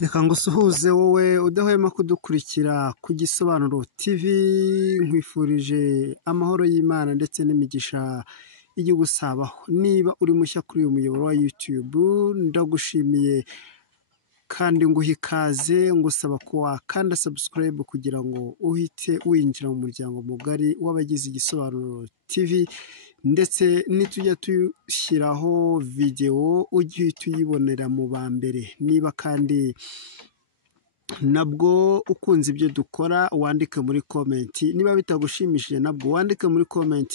Reka ngusuhuze wowe udahwema kudukurikira ku Gisobanuro TV, nkwifurije amahoro y'Imana ndetse n'imigisha igusabaho. Niba uri mushya kuri uyu muyoboro wa YouTube, ndagushimiye kandi nguha ikaze, ngusaba ko wakanda subscribe kugira ngo uhite winjira mu muryango mugari w'abagize Igisobanuro TV, ndetse nitujya tushyiraho video ujye tuyibonera mu ba mbere. Niba kandi nabwo ukunze ibyo dukora, wandike muri comment. Niba bitagushimishije nabwo wandike muri comment,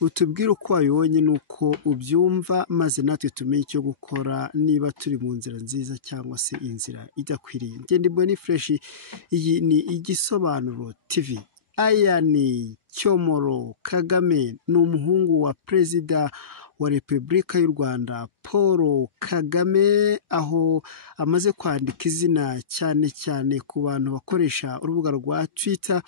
utubwire uko wabibonye n'uko ubyumva, maze natwe tumenye icyo gukora, niba turi mu nzira nziza cyangwa se inzira idakwiriye. Ngende Boni Fresh, iyi ni Igisobanuro TV. Aya ni Cyomoro Kagame, ni umuhungu wa Perezida wa Repubulika y'u Rwanda Paul Kagame, aho amaze kwandika izina cyane cyane ku bantu bakoresha urubuga rwa Twitter,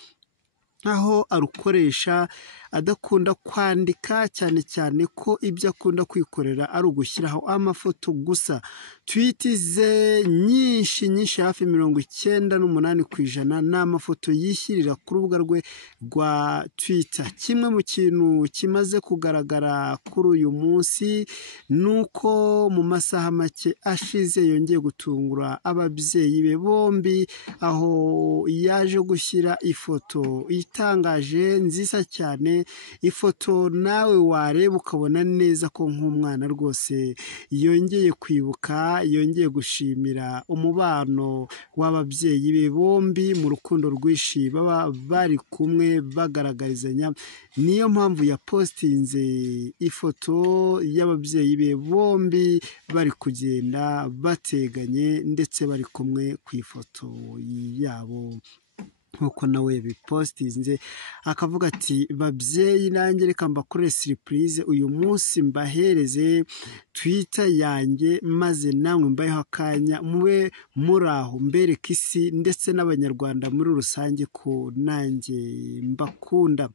aho arukoresha adakunda kwandika, cyane cyane ko ibyo akunda kwikorera ari ugushyiraho amafoto gusa. Tweet ze nyinshi hafi 98% ni amafoto yishyirira ku rubuga rwe rwa Twitter. Kimwe mu kintu kimaze kugaragara kuri uyu munsi nuko mu masaha make ashize yongeye gutungura ababyeyi be bombi, aho yaje gushyira ifoto itangaje nziza cyane, ifoto nawe wareba ukabona neza ko nk'umwana rwose yongeye kwibuka, yongeye gushimira umubano w'ababyeyi be bombi mu rukundo rwinshi baba bari kumwe bagaragarizanya. Niyo mpamvu yapostinze ifoto y'ababyeyi be bombi bari kugenda bateganye ndetse bari kumwe ku ifoto yabo, nkuko nawe bipostinze akavuga ati, babyeyi nanjye reka mbakore surprise uyu munsi, mbahereze Twitter yanjye maze namwe mbayeho akanya mube muraho, mbereke isi ndetse n'abanyarwanda muri rusange ko nanjye mbakunda.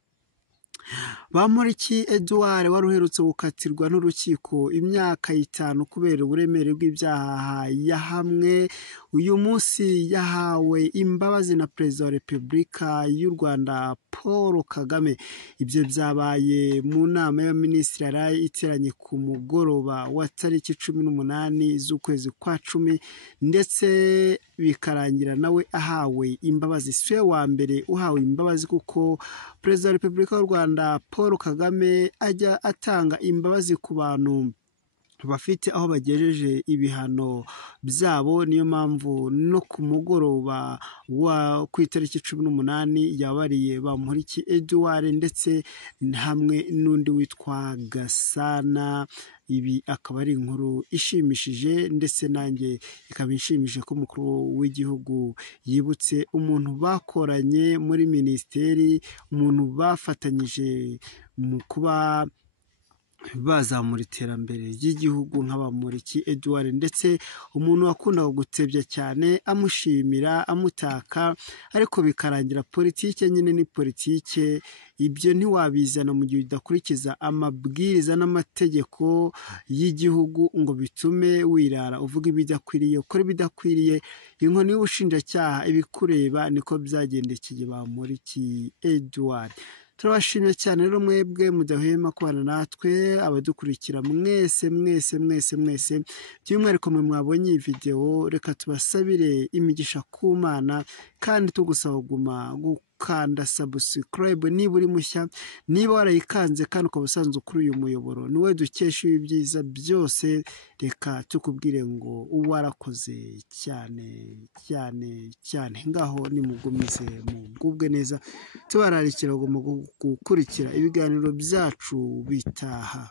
Bamporiki Edouard wari uherutse gukatirwa n'urukiko imyaka 5 kubera uburemere bw'ibyaha yahamwe, uyu munsi yahawe imbabazi na Perezida wa Repubulika y'u Rwanda Paul Kagame. Ibyo byabaye mu nama y'abaminisitiri yari iteranye ku mugoroba wa tariki 18 z'ukwezi kwa 10, ndetse bikarangira nawe ahawe imbabazi. Siwe wa mbere uhawe imbabazi, kuko Perezida wa Repubulika y'u Rwanda Paul Kagame ajya atanga imbabazi ku bantu bafite aho bagejeje ibihano byabo. Niyo mpamvu no ku mugoroba wa ku itariki 18 yabariye Bamporiki Edouard ndetse hamwe n'undi witwa Gasana. Ibi akaba ari inkuru ishimishije, ndetse nanjye ikaba ishimishije ko umukuru w'igihugu yibutse umuntu bakoranye muri minisiteri, umuntu bafatanyije mu kuba bazamura iterambere ry'igihugu nka Bamporiki Edouard, ndetse umuntu wakundaga gutebya cyane amushimira amutaka, ariko bikarangira politike nyine ni politike. Ibyo ntiwabizana mu gihe udakurikiza amabwiriza n'amategeko y'igihugu ngo bitume wirara uvuga ibidakwiriye, ukora ibidakwiriye. Inkoni y'ubushinjacyaha ibikureba, niko byagendekeye Bamporiki Edouard. Turabashimye cyane rero mwebwe mudahwema kubana natwe, abadukurikira mwese by'umwihariko mwe mwabonye iyi video. Reka tubasabire imigisha ku Mana, kandi tugusaba kuguma gukanda subscribe niba uri mushya. Niba warayikanze kandi ukaba usanzwe kuri uyu muyoboro, niwe dukesha ibi byiza byose, reka tukubwire ngo warakoze cyane. Ngaho nimugumize mugubwe neza, tubararikira gukurikira ibiganiro byacu bitaha.